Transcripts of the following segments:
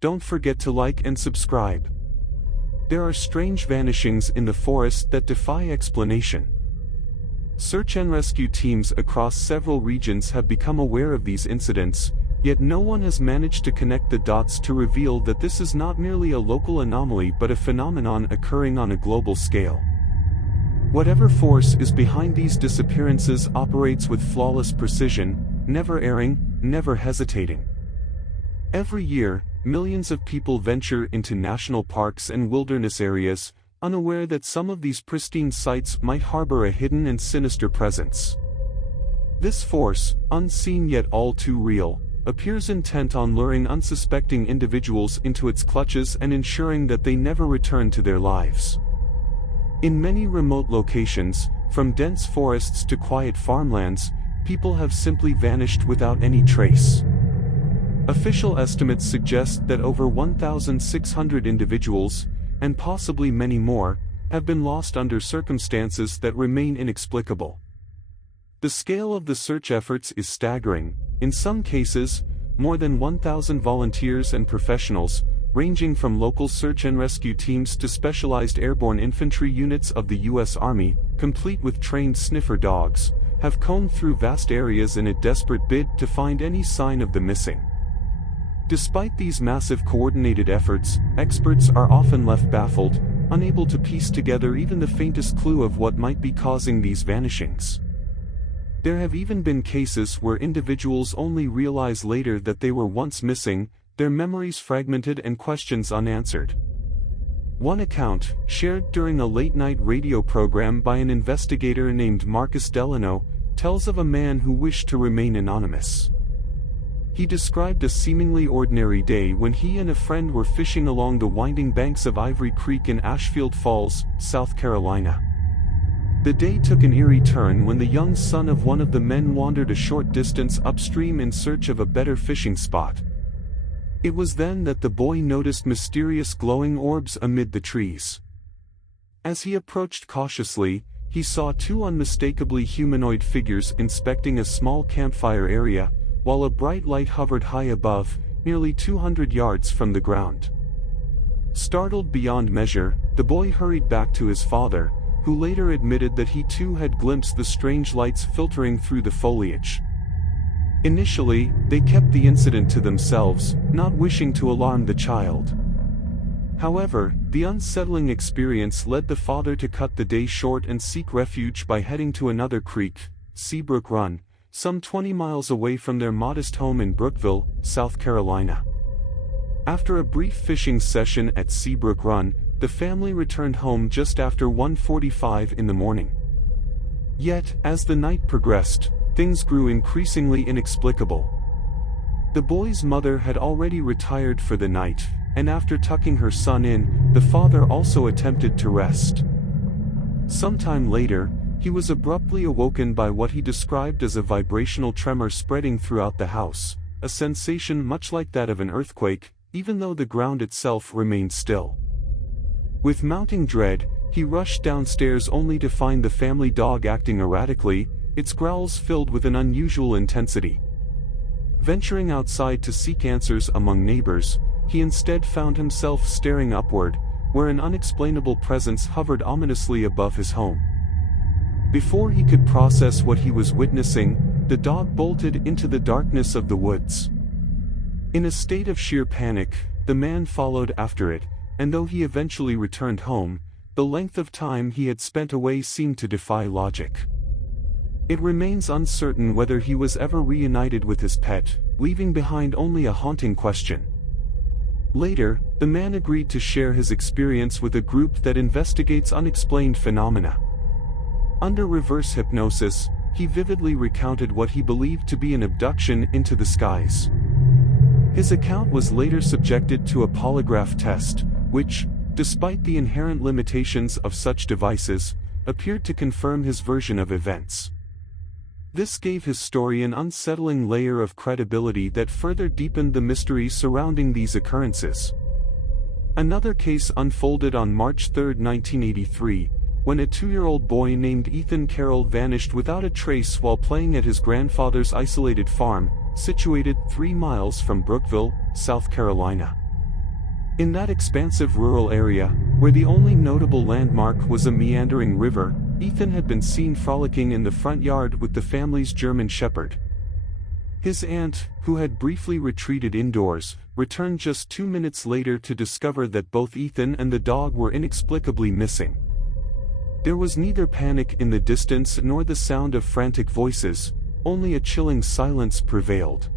don't forget to like and subscribe. There are strange vanishings in the forest that defy explanation. Search and rescue teams across several regions have become aware of these incidents, yet no one has managed to connect the dots to reveal that this is not merely a local anomaly but a phenomenon occurring on a global scale. Whatever force is behind these disappearances operates with flawless precision, never erring, never hesitating. Every year, millions of people venture into national parks and wilderness areas, unaware that some of these pristine sites might harbor a hidden and sinister presence. This force, unseen yet all too real, appears intent on luring unsuspecting individuals into its clutches and ensuring that they never return to their lives. In many remote locations, from dense forests to quiet farmlands, people have simply vanished without any trace. Official estimates suggest that over 1,600 individuals, and possibly many more, have been lost under circumstances that remain inexplicable. The scale of the search efforts is staggering. In some cases, more than 1,000 volunteers and professionals, ranging from local search and rescue teams to specialized airborne infantry units of the U.S. Army, complete with trained sniffer dogs, have combed through vast areas in a desperate bid to find any sign of the missing. Despite these massive coordinated efforts, experts are often left baffled, unable to piece together even the faintest clue of what might be causing these vanishings. There have even been cases where individuals only realize later that they were once missing, their memories fragmented and questions unanswered. One account, shared during a late-night radio program by an investigator named Marcus Delano, tells of a man who wished to remain anonymous. He described a seemingly ordinary day when he and a friend were fishing along the winding banks of Ivory Creek in Ashfield Falls, South Carolina. The day took an eerie turn when the young son of one of the men wandered a short distance upstream in search of a better fishing spot. It was then that the boy noticed mysterious glowing orbs amid the trees. As he approached cautiously, he saw two unmistakably humanoid figures inspecting a small campfire area, while a bright light hovered high above, nearly 200 yards from the ground. Startled beyond measure, the boy hurried back to his father, who later admitted that he too had glimpsed the strange lights filtering through the foliage. Initially, they kept the incident to themselves, not wishing to alarm the child. However, the unsettling experience led the father to cut the day short and seek refuge by heading to another creek, Seabrook Run, some 20 miles away from their modest home in Brookville, South Carolina. After a brief fishing session at Seabrook Run, the family returned home just after 1:45 in the morning. Yet, as the night progressed, things grew increasingly inexplicable. The boy's mother had already retired for the night, and after tucking her son in, the father also attempted to rest. Sometime later, he was abruptly awoken by what he described as a vibrational tremor spreading throughout the house, a sensation much like that of an earthquake, even though the ground itself remained still. With mounting dread, he rushed downstairs only to find the family dog acting erratically, its growls filled with an unusual intensity. Venturing outside to seek answers among neighbors, he instead found himself staring upward, where an unexplainable presence hovered ominously above his home. Before he could process what he was witnessing, the dog bolted into the darkness of the woods. In a state of sheer panic, the man followed after it, and though he eventually returned home, the length of time he had spent away seemed to defy logic. It remains uncertain whether he was ever reunited with his pet, leaving behind only a haunting question. Later, the man agreed to share his experience with a group that investigates unexplained phenomena. Under reverse hypnosis, he vividly recounted what he believed to be an abduction into the skies. His account was later subjected to a polygraph test, which, despite the inherent limitations of such devices, appeared to confirm his version of events. This gave his story an unsettling layer of credibility that further deepened the mystery surrounding these occurrences. Another case unfolded on March 3, 1983, when a 2-year-old boy named Ethan Carroll vanished without a trace while playing at his grandfather's isolated farm, situated 3 miles from Brookville, South Carolina. In that expansive rural area, where the only notable landmark was a meandering river, Ethan had been seen frolicking in the front yard with the family's German shepherd. His aunt, who had briefly retreated indoors, returned just 2 minutes later to discover that both Ethan and the dog were inexplicably missing. There was neither panic in the distance nor the sound of frantic voices, only a chilling silence prevailed.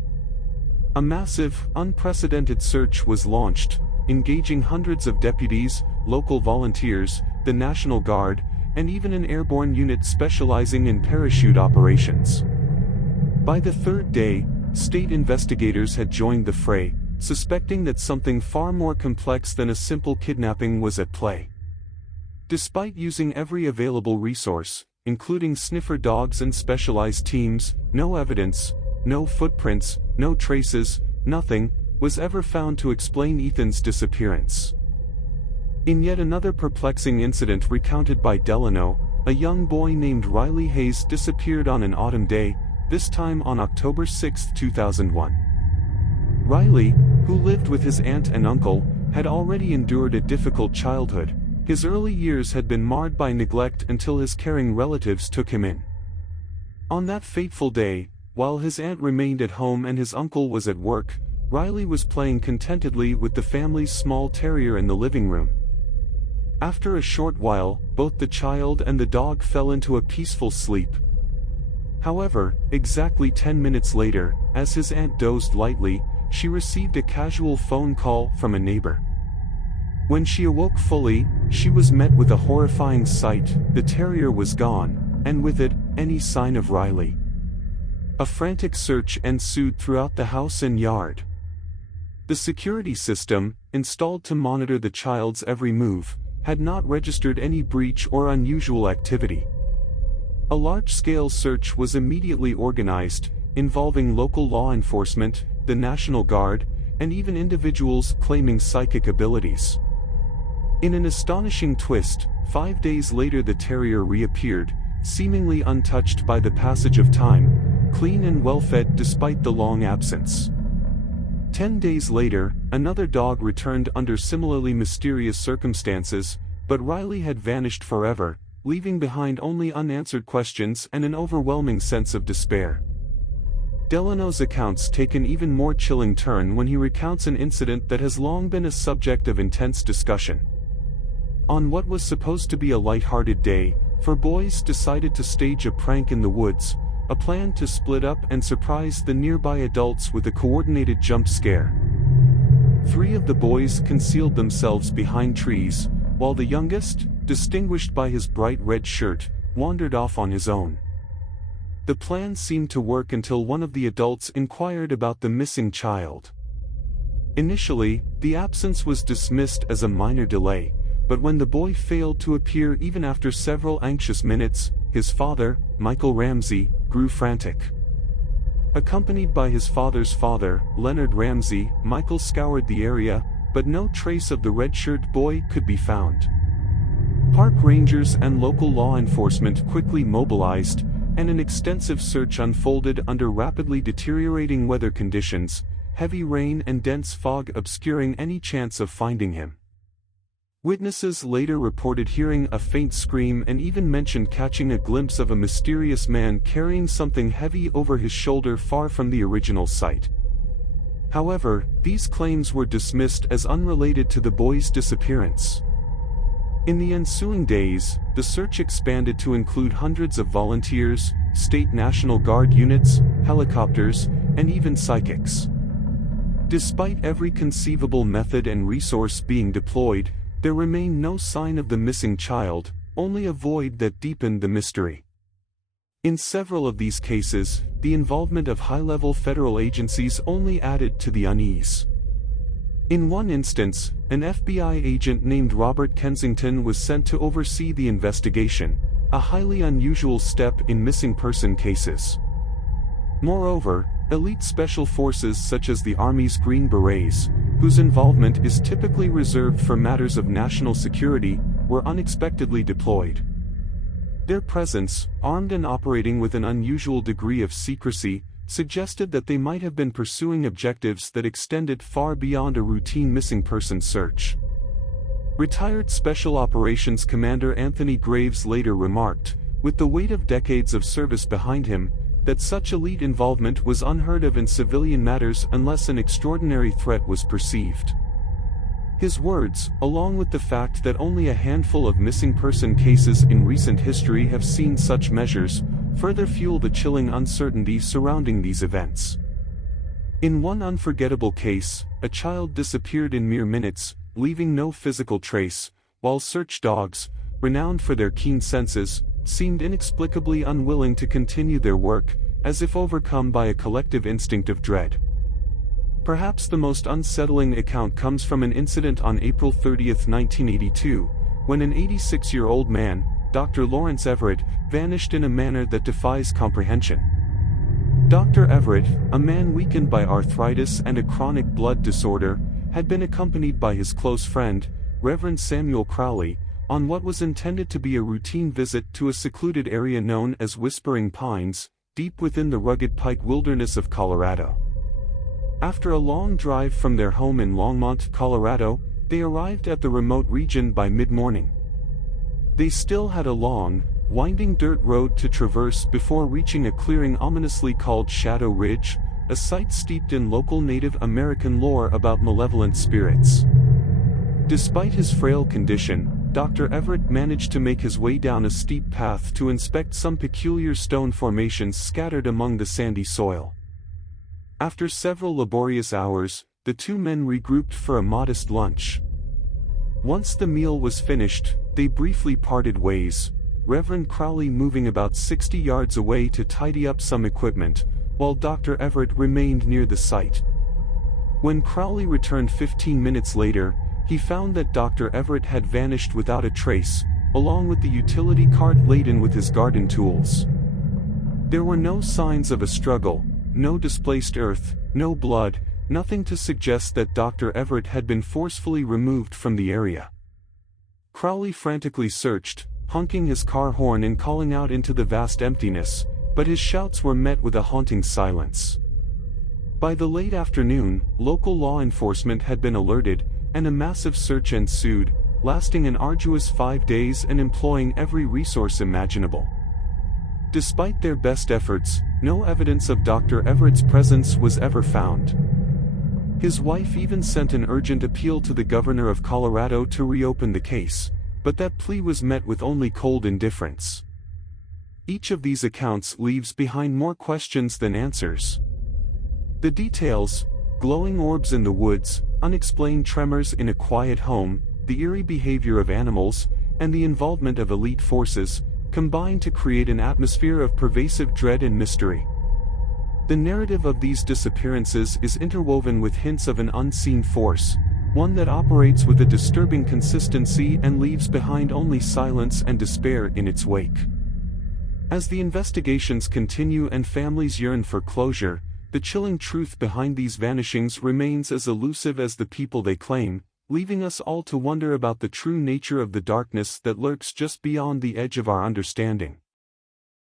A massive, unprecedented search was launched, engaging hundreds of deputies, local volunteers, the National Guard, and even an airborne unit specializing in parachute operations. By the third day, state investigators had joined the fray, suspecting that something far more complex than a simple kidnapping was at play. Despite using every available resource, including sniffer dogs and specialized teams, no evidence, no footprints, no traces, nothing was ever found to explain Ethan's disappearance. In yet another perplexing incident recounted by Delano, a young boy named Riley Hayes disappeared on an autumn day, this time on October 6, 2001. Riley, who lived with his aunt and uncle, had already endured a difficult childhood. His early years had been marred by neglect until his caring relatives took him in. On that fateful day, while his aunt remained at home and his uncle was at work, Riley was playing contentedly with the family's small terrier in the living room. After a short while, both the child and the dog fell into a peaceful sleep. However, exactly 10 minutes later, as his aunt dozed lightly, she received a casual phone call from a neighbor. When she awoke fully, she was met with a horrifying sight: the terrier was gone, and with it, any sign of Riley. A frantic search ensued throughout the house and yard. The security system, installed to monitor the child's every move, had not registered any breach or unusual activity. A large-scale search was immediately organized, involving local law enforcement, the National Guard, and even individuals claiming psychic abilities. In an astonishing twist, 5 days later the terrier reappeared, seemingly untouched by the passage of time, clean and well-fed despite the long absence. 10 days later, another dog returned under similarly mysterious circumstances, but Riley had vanished forever, leaving behind only unanswered questions and an overwhelming sense of despair. Delano's accounts take an even more chilling turn when he recounts an incident that has long been a subject of intense discussion. On what was supposed to be a light-hearted day, 4 boys decided to stage a prank in the woods, a plan to split up and surprise the nearby adults with a coordinated jump scare. 3 of the boys concealed themselves behind trees, while the youngest, distinguished by his bright red shirt, wandered off on his own. The plan seemed to work until one of the adults inquired about the missing child. Initially, the absence was dismissed as a minor delay, but when the boy failed to appear even after several anxious minutes, his father, Michael Ramsey, grew frantic. Accompanied by his father's father, Leonard Ramsey, Michael scoured the area, but no trace of the red-shirt boy could be found. Park rangers and local law enforcement quickly mobilized, and an extensive search unfolded under rapidly deteriorating weather conditions, heavy rain and dense fog obscuring any chance of finding him. Witnesses later reported hearing a faint scream and even mentioned catching a glimpse of a mysterious man carrying something heavy over his shoulder far from the original site. However, these claims were dismissed as unrelated to the boy's disappearance. In the ensuing days, the search expanded to include hundreds of volunteers, state National Guard units, helicopters, and even psychics. Despite every conceivable method and resource being deployed, there remained no sign of the missing child, only a void that deepened the mystery. In several of these cases, the involvement of high-level federal agencies only added to the unease. In one instance, an FBI agent named Robert Kensington was sent to oversee the investigation, a highly unusual step in missing person cases. Moreover, elite special forces such as the Army's Green Berets, whose involvement is typically reserved for matters of national security, were unexpectedly deployed. Their presence, armed and operating with an unusual degree of secrecy, suggested that they might have been pursuing objectives that extended far beyond a routine missing person search. Retired Special Operations Commander Anthony Graves later remarked, with the weight of decades of service behind him, that such elite involvement was unheard of in civilian matters unless an extraordinary threat was perceived. His words, along with the fact that only a handful of missing person cases in recent history have seen such measures, further fuel the chilling uncertainty surrounding these events. In one unforgettable case, a child disappeared in mere minutes, leaving no physical trace, while search dogs, renowned for their keen senses, seemed inexplicably unwilling to continue their work, as if overcome by a collective instinct of dread. Perhaps the most unsettling account comes from an incident on April 30, 1982, when an 86-year-old man, Dr. Lawrence Everett, vanished in a manner that defies comprehension. Dr. Everett, a man weakened by arthritis and a chronic blood disorder, had been accompanied by his close friend, Reverend Samuel Crowley, on what was intended to be a routine visit to a secluded area known as Whispering Pines, deep within the rugged Pike Wilderness of Colorado. After a long drive from their home in Longmont, Colorado, they arrived at the remote region by mid-morning. They still had a long, winding dirt road to traverse before reaching a clearing ominously called Shadow Ridge, a site steeped in local Native American lore about malevolent spirits. Despite his frail condition, Dr. Everett managed to make his way down a steep path to inspect some peculiar stone formations scattered among the sandy soil. After several laborious hours, the two men regrouped for a modest lunch. Once the meal was finished, they briefly parted ways, Reverend Crowley moving about 60 yards away to tidy up some equipment, while Dr. Everett remained near the site. When Crowley returned 15 minutes later, he found that Dr. Everett had vanished without a trace, along with the utility cart laden with his garden tools. There were no signs of a struggle, no displaced earth, no blood, nothing to suggest that Dr. Everett had been forcefully removed from the area. Crowley frantically searched, honking his car horn and calling out into the vast emptiness, but his shouts were met with a haunting silence. By the late afternoon, local law enforcement had been alerted, and a massive search ensued, lasting an arduous 5 days and employing every resource imaginable. Despite their best efforts, no evidence of Dr. Everett's presence was ever found. His wife even sent an urgent appeal to the governor of Colorado to reopen the case, but that plea was met with only cold indifference. Each of these accounts leaves behind more questions than answers. The details, glowing orbs in the woods, unexplained tremors in a quiet home, the eerie behavior of animals, and the involvement of elite forces, combine to create an atmosphere of pervasive dread and mystery. The narrative of these disappearances is interwoven with hints of an unseen force, one that operates with a disturbing consistency and leaves behind only silence and despair in its wake. As the investigations continue and families yearn for closure, the chilling truth behind these vanishings remains as elusive as the people they claim, leaving us all to wonder about the true nature of the darkness that lurks just beyond the edge of our understanding.